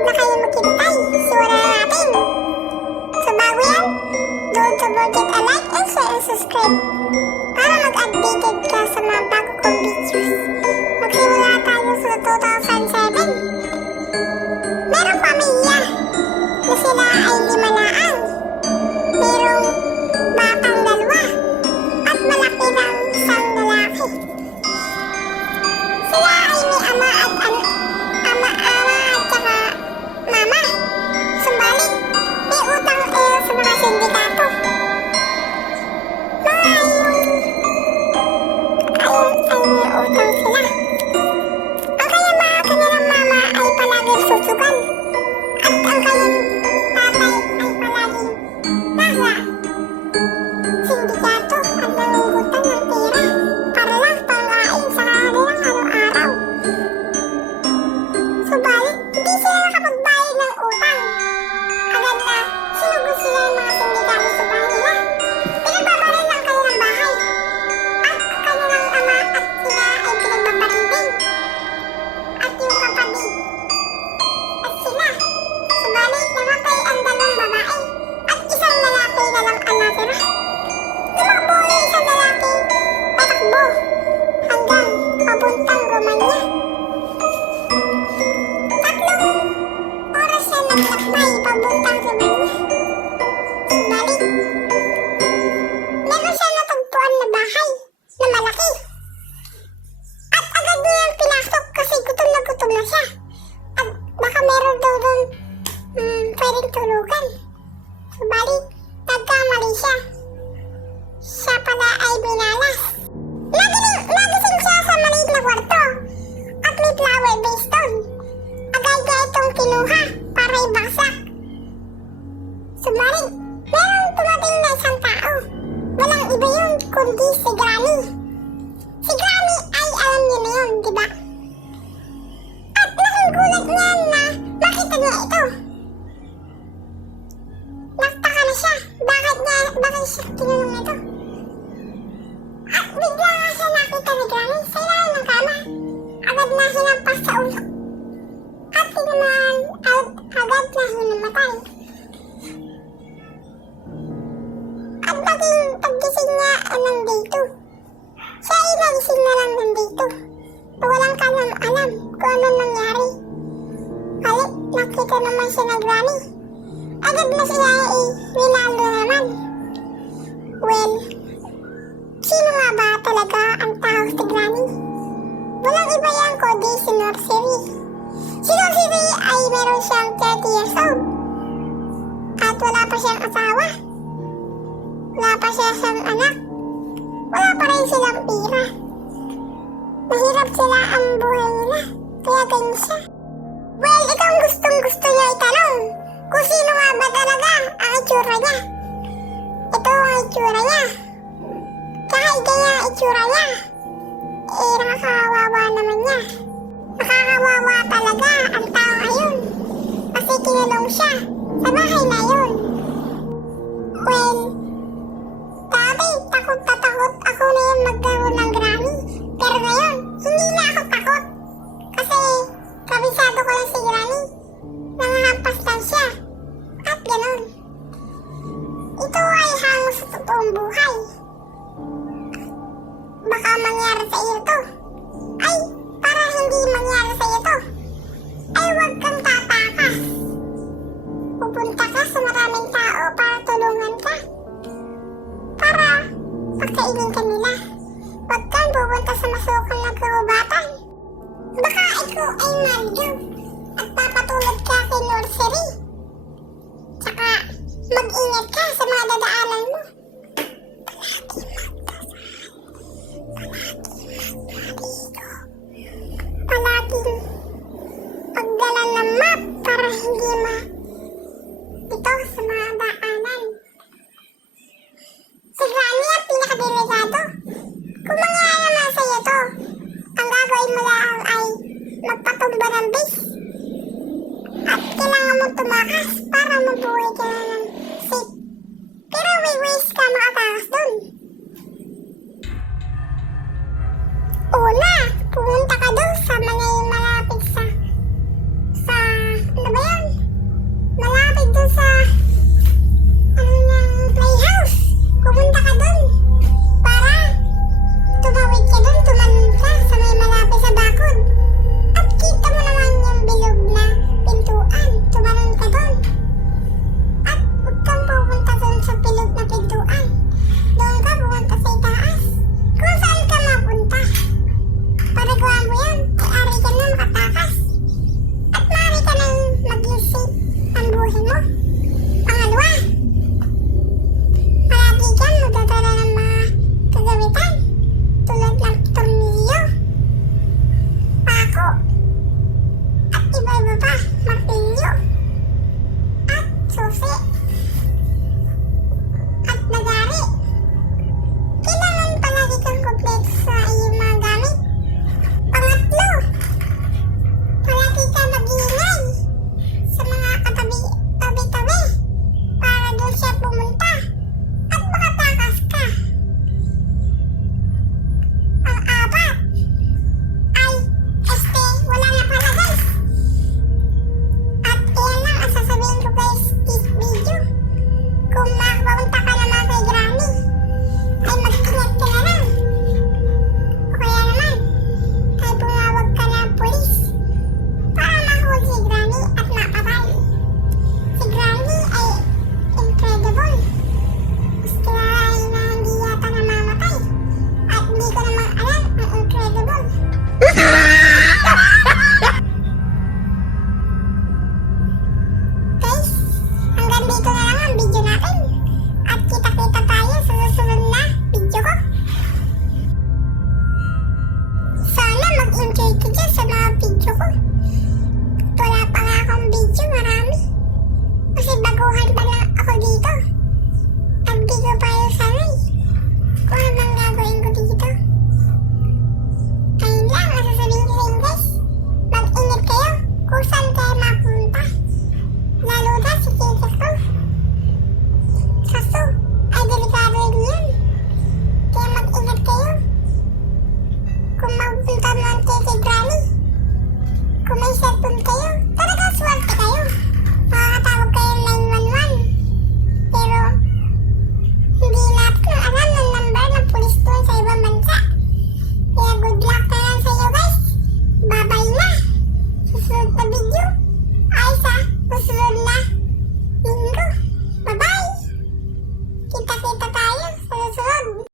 Huwag na kayo maghintay. Siwala na natin. So bago yan, don't forget a like and share and subscribe para mag-updated ka sa mga bago kong videos. Magsimula tayo sa 2007. Merong pamilya na sila ay limalaan. Merong batang dalawa at malaki ng isang lalaki. Sila ay may ama at ama at saka mama. Subalit, may utang sa mga sindikato. May utang sila. Ang kanyang mga kanilang mama ay palaging susugal. At ang kanyang tatay ay palaging nasa sindikato at nangungutan ng pera para lang pangkain sa kanilang araw-araw. Subalit, hindi sila nakapagbayad ng utang. Agad na sinugod sila ng mga sindikato sa bahay nila. Pinagbabaril ang kanilang bahay. At ang kanilang ama at sila ay pinagbabaril din. At yung kapatid at sila. Subalit, namatay ang dalawang babae at isang lalaki na lang ang natira. Lumakbo yung isang lalaki patakbo hanggang papuntang Romania. Tatlong oras siya naglakbay papuntang Romania. Subalit, meron siya natagpuan na bahay na malaki. At agad niyang pinasok kasi gutom na siya. At baka meron daw doon pwedeng tulugan. Subalit, nagkamali siya. Siya pala ay binalas. Nagising siya sa maliit na kwarto at may flower base doon. Agad niya itong kinuha para ibagsak. Subalit, merong tumating na isang tao. Walang iba yun kundi si Granny. Si Granny ay alam niyo na yun, diba? At nagugulat niya na makita niya ito. Nagtaka na siya. Bakit siya tinulong ito? At bigla nga siya nakita ni Granny sa ilalim ng kama. Agad na hinampas sa ulo. At agad na hinamatay. At paggising niya nandito. Siya ay nagising na lang nandito. Walang alam kung ano nangyari. Halit, nakita naman siya na Granny. Agad na siya ay winalo naman. Well, sino nga ba talaga ang tao si Granny? Walang iba yan kundi si Nursery. Si Nursery ay meron siyang 30 years old. At wala pa siyang asawa. Wala pa siyang anak. Wala pa rin silang pira. Mahirap sila ang buhay nila. Kaya ganyan siya. Well, ikaw ang gustong-gusto niya itanong kung sino nga ba talaga ang itsura niya. Ito ang itsura niya. Kahit ganyan ang itsura niya, nakakawawa naman niya. Nakakawawa talaga ang tao ngayon. Kasi kinulong siya sa bahay na yun. Well, dati takot ako na yun magkaroon ng Granny. Pero ngayon, hindi na ako takot. Kasi kabisado ko lang si Granny. Nangahampas lang siya. At ganun. Ito ay hango sa totoong buhay. Baka mangyari sa iyo to. Ay, para hindi mangyari sa iyo to, ay huwag kang tatakas. Pupunta ka sa maraming tao para tulungan ka. Para pagkainin ka nila. Huwag kang pupunta sa masukal na kagubatan. Baka ikaw ay maligaw at papatulad ka kay Nursery. Tsaka mag-ingat ka sa mga dadaanan mo. Palaging pagdala ng map para hindi ito sa mga daanan. Si Granny ang pinakadelikado. Kung mangyari naman sa iyo to, ang gagawin mo lang ay magpatumba ng base. At kailangan mo tumakas para mabuhay ka na